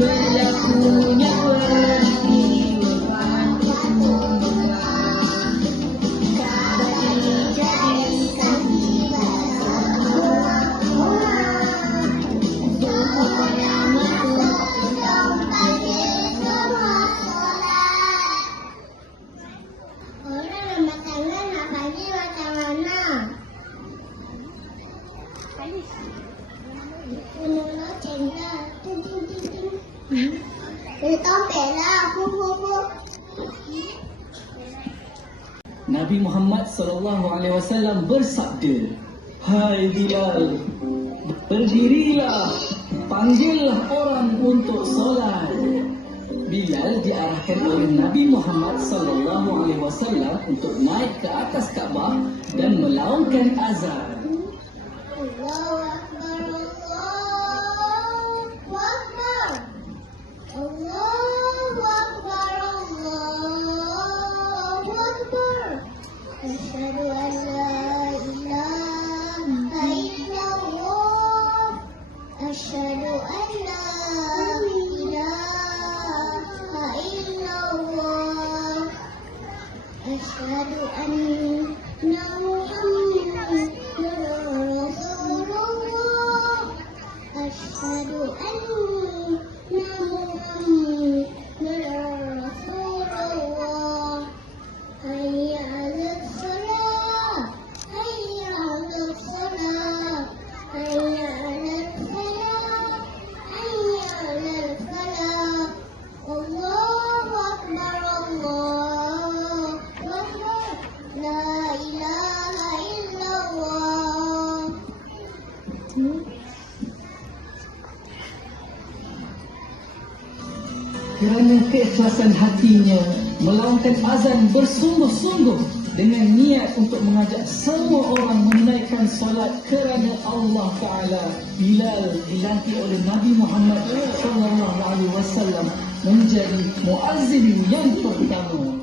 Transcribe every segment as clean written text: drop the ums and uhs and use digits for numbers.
Berlakunya peristiwa Ka'bah dijadikan Nabi Muhammad SAW bersabda, "Hai Bilal, berdirilah, panggillah orang untuk solat." Bilal diarahkan oleh Nabi Muhammad SAW untuk naik ke atas Kaabah dan melaungkan azan. Allahu Akbar, Allahu Akbar, Allahu Akbar, Allahu Akbar. Asyhadu an la ilaha illallah, asyhadu an la ilaha illallah, asyhadu anna Muhammadan Rasulullah, asyhadu anna Muhammadan Rasulullah. Hayya 'alas shalah, hayya 'alas shalah, hayya 'alas falah, hayya 'alal falah. Allahu Akbar, Allahu Akbar, la ilaha illallah. Kerana keikhlasan hatinya melaungkan azan bersungguh-sungguh dengan niat untuk mengajak semua orang menunaikan solat kerana Allah Ta'ala, Bilal dilantik oleh Nabi Muhammad SAW menjadi muazzin yang pertama.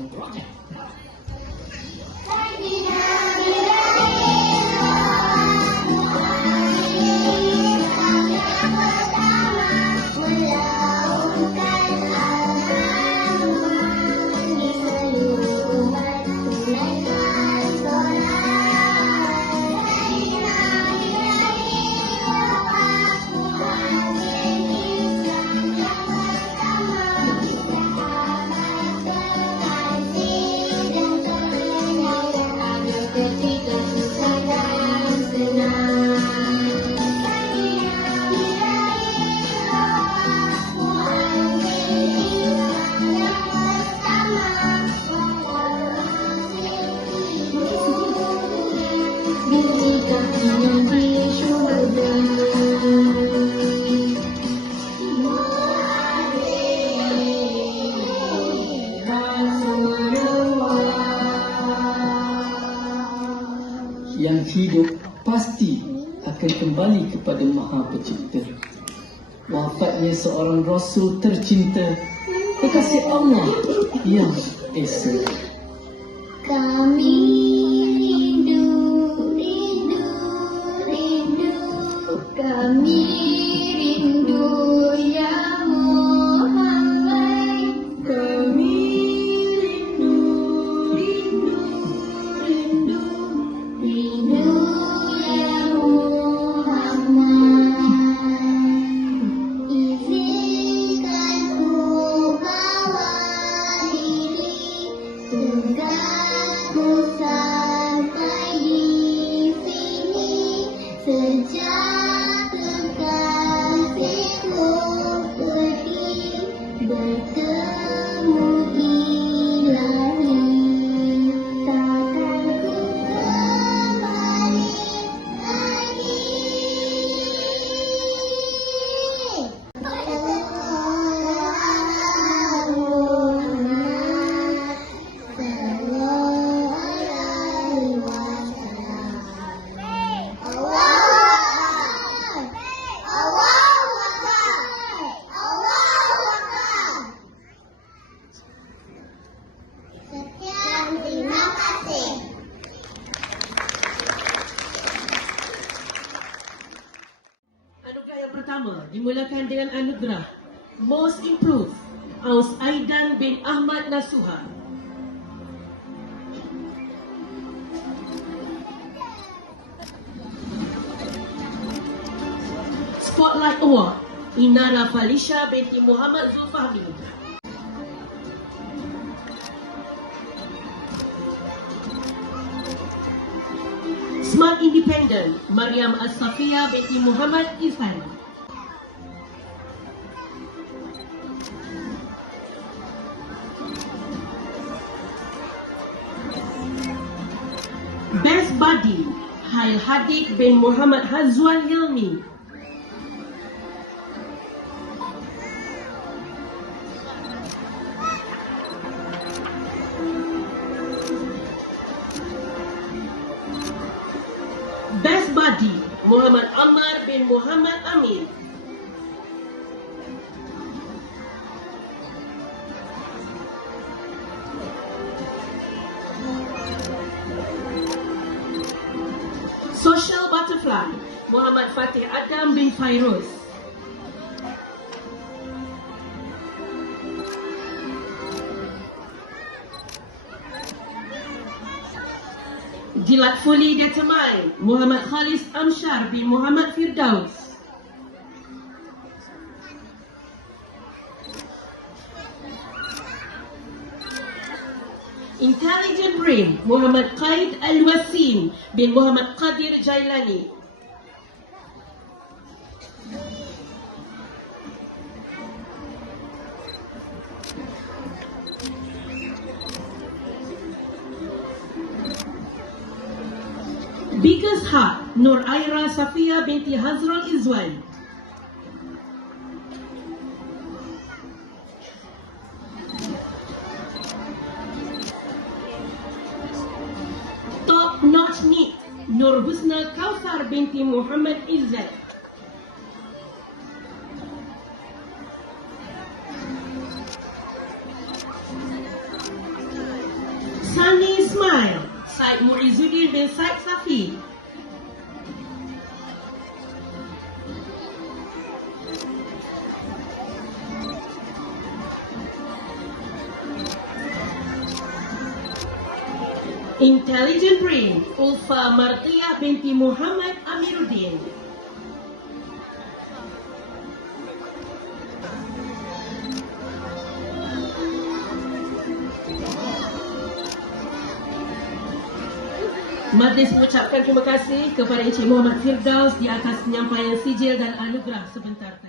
Yang hidup pasti akan kembali kepada Maha Pencipta. Wafatnya seorang Rasul tercinta, kekasih Allah yang esa. Kami rindu, rindu, rindu. Kami rindu ya Muhammad. Kami rindu, rindu, rindu. Rindu ya Muhammad. Izinkan ku bawa diri, sudah ku pertama dimulakan dengan anugerah Most Improved Aus Aidan bin Ahmad Nasuha. Spotlight Award Inara Falisha binti Muhammad Zulfahmi. Smart Independent Mariam As-Safia binti Muhammad Izhan. Best Buddy Hail Hadik bin Muhammad Hazwan Hilmi. Best Buddy Muhammad Ammar bin Muhammad Amin. Social Butterfly Muhammad Fatih Adam bin Fairuz. Delightfully Determined Muhammad Khalis Amshar bin Muhammad Firdaus. Intelligent Brain Muhammad Qaid Al-Wasim bin Muhammad Qadir Jailani. Biggest Heart Nur Aira Safia binti Hazrul Izwan. Top Notch Neat Nur Husna Kauthar binti Muhammad Izzat. Sunny Smile Said Murizuddin bin Said Safi. Intelligent Brain Ulfa Martiyah binti Muhammad Amiruddin. Majlis mengucapkan terima kasih kepada Encik Muhammad Firdaus di atas penyampaian sijil dan anugerah sebentar tadi.